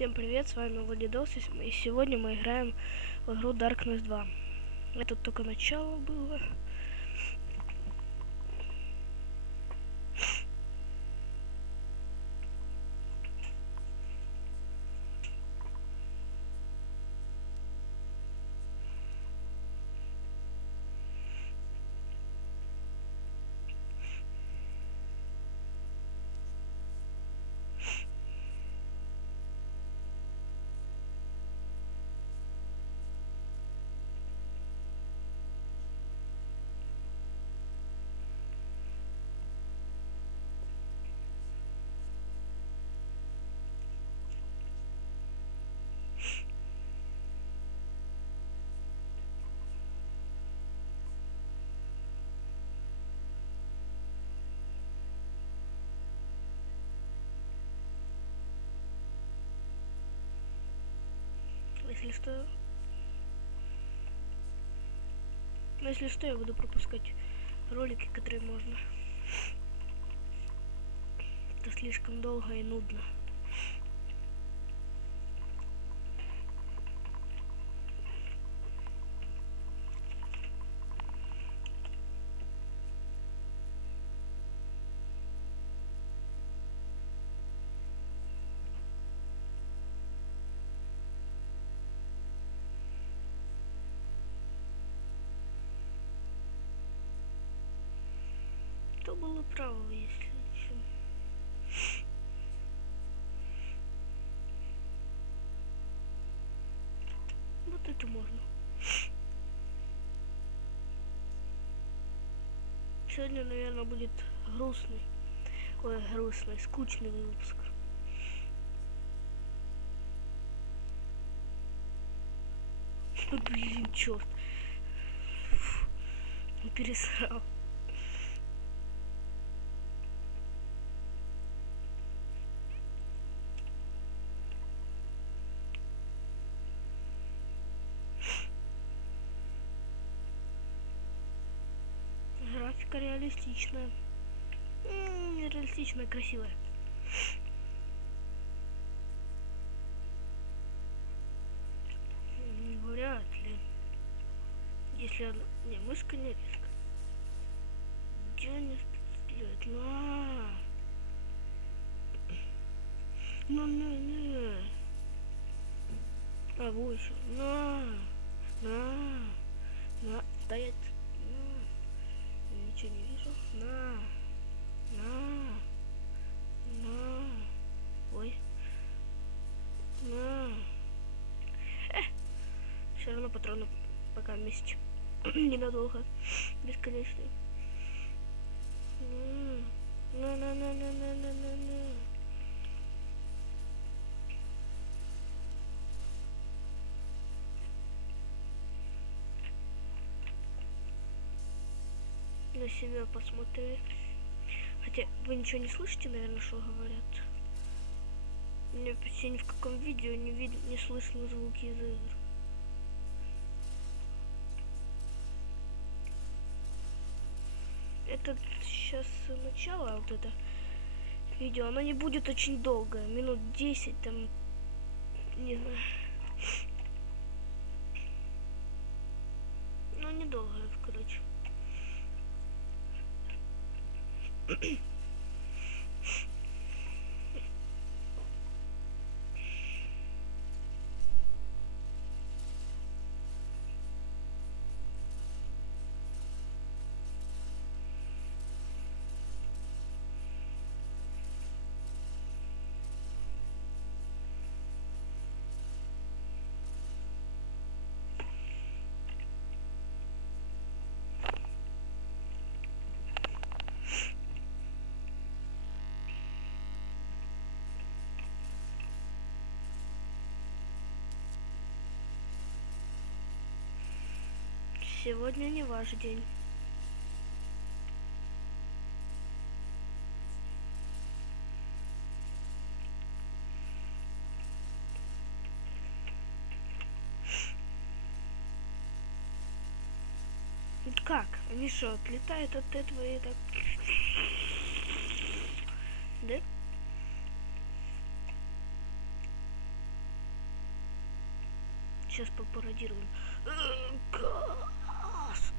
Всем привет, с вами Владидос, и сегодня мы играем в игру Darkness 2. Это только начало было. Если что, я буду пропускать ролики, которые можно. Это слишком долго и нудно. То было право, если что. Вот это можно. Сегодня, наверное, будет грустный, скучный выпуск. Блин, черт. Пересрал. Графика реалистичная. Не реалистичная, красивая. Вряд ли. Если она... Не, мышка не резко. Где они стреляют? На. А, вот еще. На. Стоять. Ничего не вижу. На. Ой. Все равно патроны пока вместе. Ненадолго. Бесконечный. На. На себя посмотри. Хотя вы ничего не слышите, наверное, что говорят. Мне почти ни в каком видео не слышно звуки из игр. Это сейчас начало, вот это видео, оно не будет очень долгое, минут 10 там, не знаю. Ну, недолгое, короче. Сегодня не ваш день. Как? Они что, отлетают от этого и так... Да? Сейчас попародируем. Газ.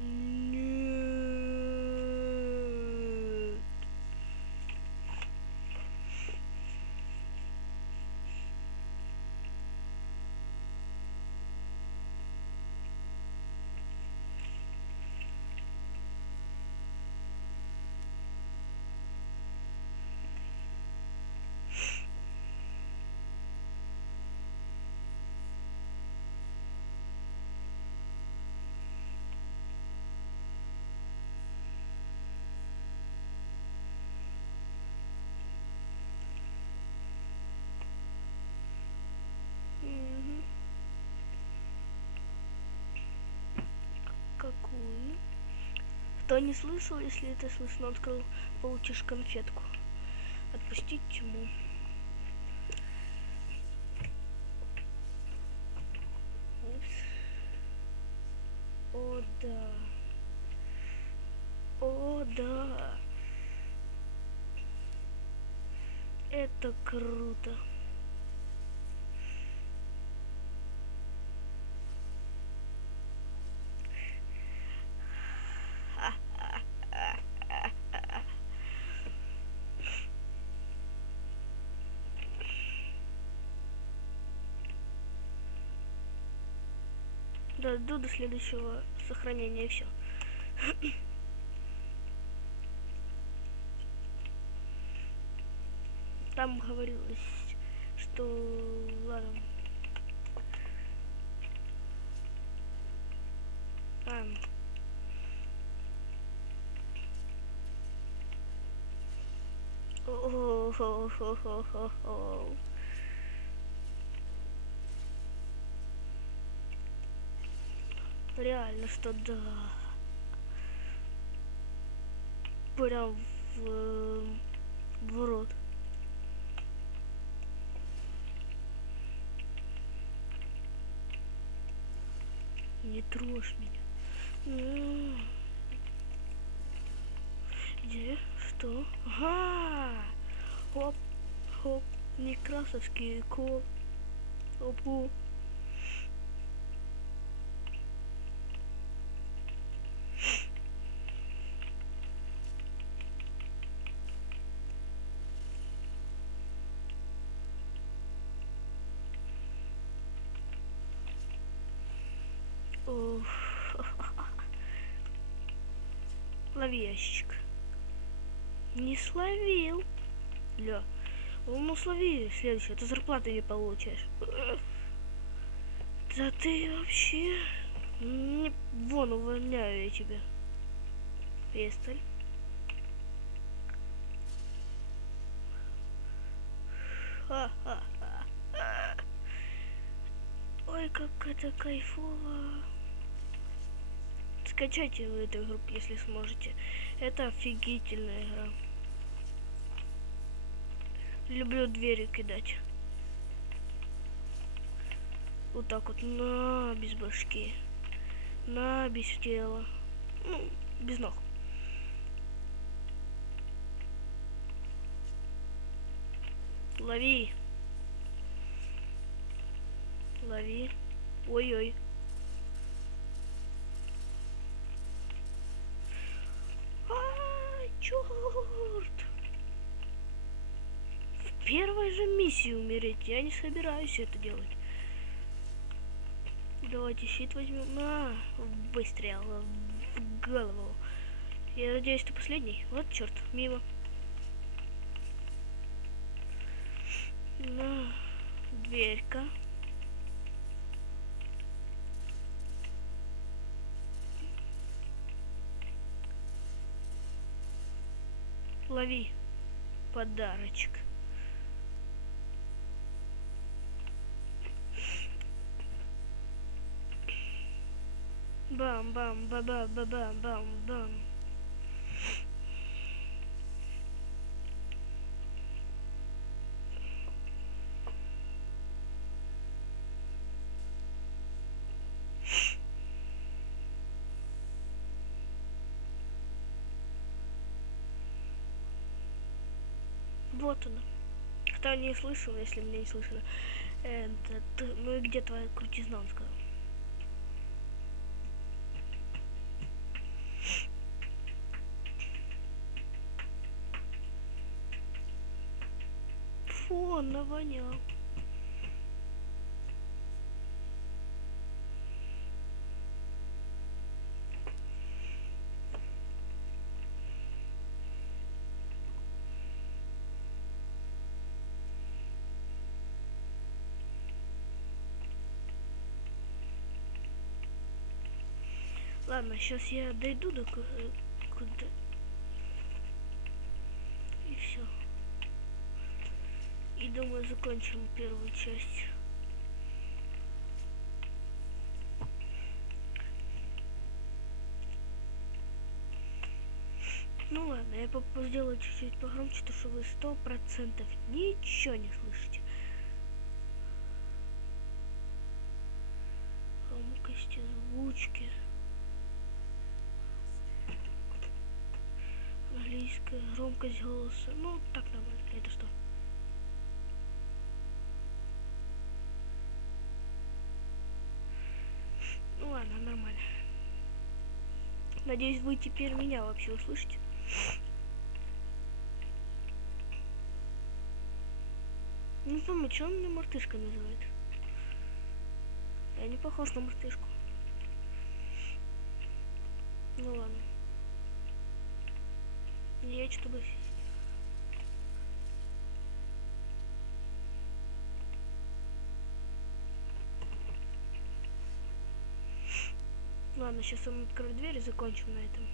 Нет. Какую? Кто не слышал, если это слышно, открыл, получишь конфетку. Отпустить тьму. Упс. О, да. О, да. Это круто. Да, до следующего сохранения и все. Там говорилось, что ладно. Реально, что да. Прям в рот. Не трожь меня. Где? Что? Ага! Хоп, хоп, некрасовский коп. Опу. Лови ящик. Не словил. Ля. Ну слови следующее. Ты зарплаты не получаешь. Да ты вообще... Вон, увольняю я тебя. Пестоль. Ой, как это кайфово. Скачайте в эту игру, если сможете. Это офигительная игра. Люблю двери кидать. Вот так вот, на, без башки. На, без тела. Ну, без ног. Лови. Лови. Ой-ой. Черт! В первой же миссии умереть. Я не собираюсь это делать. Давайте щит возьмем. На, выстрел в голову. Я надеюсь, ты последний. Вот черт, мимо. На, дверька. Лови подарочек. Бам-бам-ба-ба-ба-бам-бам-бам. Вот она. Кто не слышал, если меня не слышно. Ну и где твоя крутизна, он сказал. Фу, он навонял. Ладно, сейчас я дойду до куда. И все. И думаю, закончим первую часть. Ну ладно, я сделаю чуть-чуть погромче, то что вы 100% ничего не слышите. Громкости, звучки. Английская громкость голоса. Ну, так нормально. Это что? Ну ладно, нормально. Надеюсь, вы теперь меня вообще услышите. Не знаю, что он меня мартышкой называет. Я не похож на мартышку. Ну ладно. Я что-то... Ладно, сейчас он откроет дверь и закончим на этом.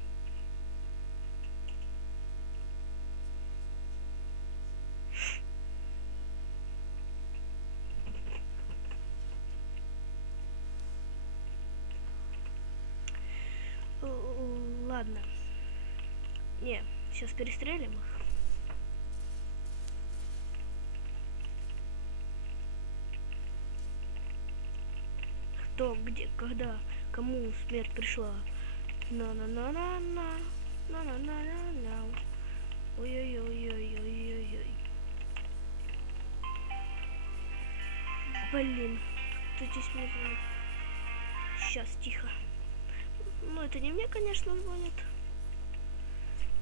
Ладно. Не, сейчас перестрелим их. Кто, где, когда, кому смерть пришла. На-на-на-на-на. На-на-на-на-на. Ой-ой-ой-ой-ой-ой-ой. Блин, кто здесь мне звонит? Сейчас, тихо. Ну, это не мне, конечно, звонит.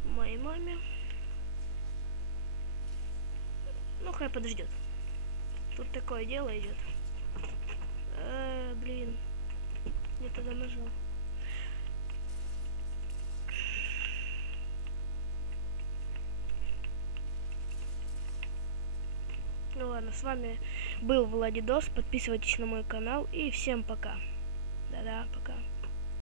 Моей маме. Ну, хай подождет. Тут такое дело идет. Блин. Я тогда нажал. Ну ладно, с вами был Владидос. Подписывайтесь на мой канал и всем пока. Да-да, пока.